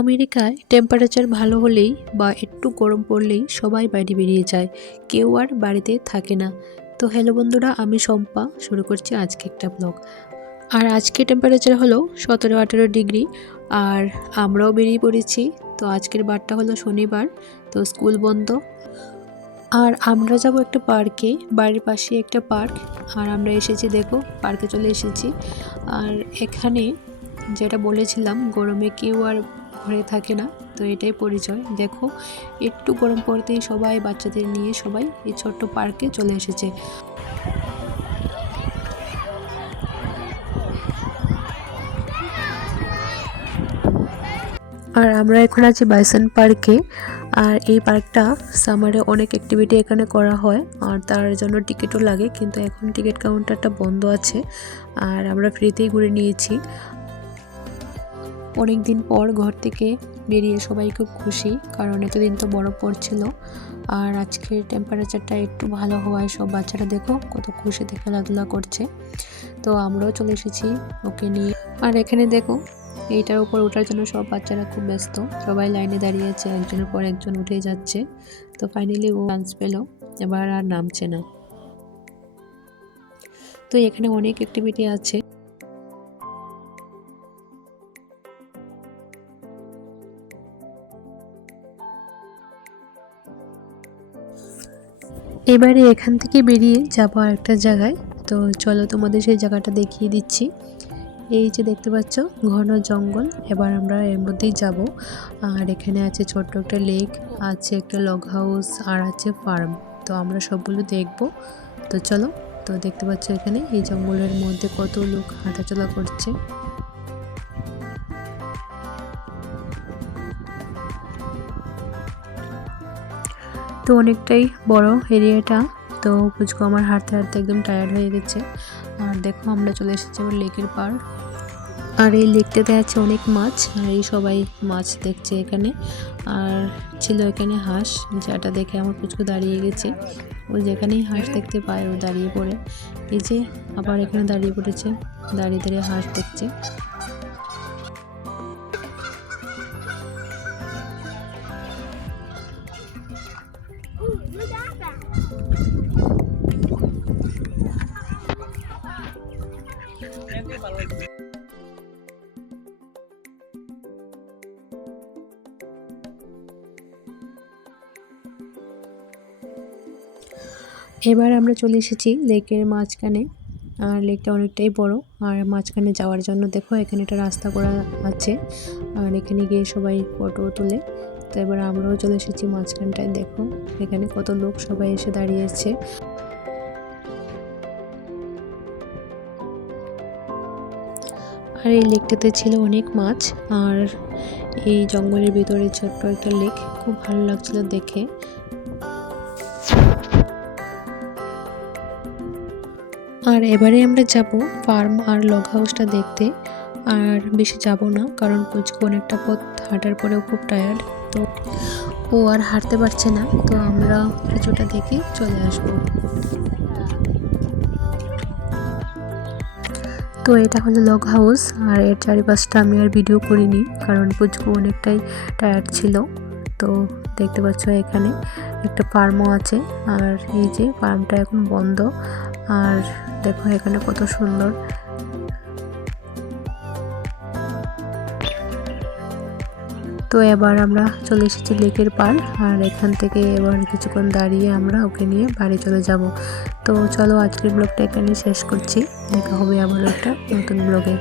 আমেরিকায় টেম্পারেচার ভালো হলেই বা একটু গরম পড়লেই সবাই বাইরে বেরিয়ে যায়। কেউ আর বাড়িতে থাকে না। তো হ্যালো বন্ধুরা, আমি শম্পা। শুরু করছি আজকে একটা ব্লগ আর আজকে টেম্পারেচার হলো সতেরো আঠেরো ডিগ্রি আর আমরাও বেরিয়ে পড়েছি। তো আজকের বারটা হলো শনিবার, তো স্কুল বন্ধ। আর আমরা যাব একটা পার্কে বাড়ির পাশে একটা পার্ক আর আমরা এসেছি, দেখো পার্কে চলে এসেছি। আর এখানে যেটা বলেছিলাম, গরমে কেউ আর ঘরে থাকে না। তো এটাই পরিচয়। দেখো, একটু গরম পড়তেই সবাই বাচ্চাদের নিয়ে সবাই এই ছোট্ট পার্কে চলে এসেছে। আর আমরা এখন আছি বাইসন পার্কে আর এই পার্কটা সামারে অনেক অ্যাক্টিভিটি এখানে করা হয়। আর তার জন্য টিকিটও লাগে, কিন্তু এখন টিকিট কাউন্টারটা বন্ধ আছে। আর আমরা ফ্রিতেই ঘুরে নিয়েছি। অনেক দিন পর ঘর থেকে বেরিয়ে সবাই খুব খুশি, কারণ এতদিন তো বরফ পড়ছিল। আর আজকের টেম্পারেচারটা একটু ভালো হওয়ায় সব বাচ্চারা দেখো কত খুশিতে খেলাধুলা করছে। তো আমরাও চলে এসেছি ওকে নিয়ে। আর এখানে দেখো, এইটার উপর ওঠার জন্য সব বাচ্চারা খুব ব্যস্ত। সবাই লাইনে দাঁড়িয়ে আছে, একজনের পর একজন উঠে যাচ্ছে। তো ফাইনালি ও চান্স পেল, এবার আর নামছে না। তো এখানে অনেক অ্যাক্টিভিটি আছে। এবারে এখান থেকে বেরিয়ে যাব আরেকটা জায়গায়। তো চলো তোমাদের সেই জায়গাটা দেখিয়ে দিচ্ছি। এই যে দেখতে পাচ্ছ, ঘন জঙ্গল। এবার আমরা এর মধ্যেই যাব। আর এখানে আছে ছোট্ট একটা লেক, আছে একটা লগ হাউস আর আছে ফার্ম তো আমরা সবগুলো দেখব। তো চলো, তো দেখতে পাচ্ছ এখানে এই জঙ্গলের মধ্যে কত লোক হাঁটাচলা করছে। তো অনেকটাই বড় এরিয়াটা। তো পুচকু আমার হাঁটতে হাঁটতে একদম টায়ার্ড হয়ে গেছে। আর দেখো আমরা চলে এসেছি আবার লেকের পার। আর এই লেকটাতে আছে অনেক মাছ, আর এই সবাই মাছ দেখছে এখানে। আর ছিল এখানে হাঁস, যেটা দেখে আমার পুচকু দাঁড়িয়ে গেছে। ও যেখানেই হাঁস দেখতে পায় ও দাঁড়িয়ে পড়ে। এই যে আবার এখানে দাঁড়িয়ে পড়েছে, দাঁড়িয়ে দাঁড়িয়ে হাঁস দেখছে। এবার আমরা চলে এসেছি লেকের মাঝখানে। আর লেকটা অনেকটাই বড়। আর মাঝখানে যাওয়ার জন্য দেখো, এখানে একটা রাস্তা করা আছে। আর এখানে গিয়ে সবাই ফটো তোলে তো এবার আমরাও চলে এসেছি মাঝখানটায় দেখো এখানে কত লোক সবাই এসে দাঁড়িয়েছে আর এই লেকটাতে ছিল অনেক মাছ, আর এই জঙ্গলের ভিতরে ছোট্ট একটা লেক, খুব ভালো লাগছিল দেখে। আর এবারে আমরা যাব ফার্ম আর লগ হাউসটা দেখতে, আর বেশি যাব না, কারণ পুচকু অনেকটা পথ হাঁটার পরেও খুব টায়ার্ড তো ও আর হাঁটতে পারছে না, তো আমরা কিছুটা দেখে চলে আসব। তো এটা হলো লগ হাউস আর এর চারিপাশটা আমি আর ভিডিও করিনি, কারণ পুচকু অনেকটাই টায়ার্ড ছিল। তো দেখতে পাচ্ছ এখানে একটা ফার্মও আছে, আর এই যে ফার্মটা এখন বন্ধ, আর দেখো এখানে কত সুন্দর তো এবার আমরা চলে এসেছি লেকের পার আর এখান থেকে এবার কিছুক্ষণ দাঁড়িয়ে আমরা ওকে নিয়ে বাড়ি চলে যাব। তো চলো আজকের ব্লগটা এখানে শেষ করছি। দেখা হবে আবার একটা নতুন ব্লগে।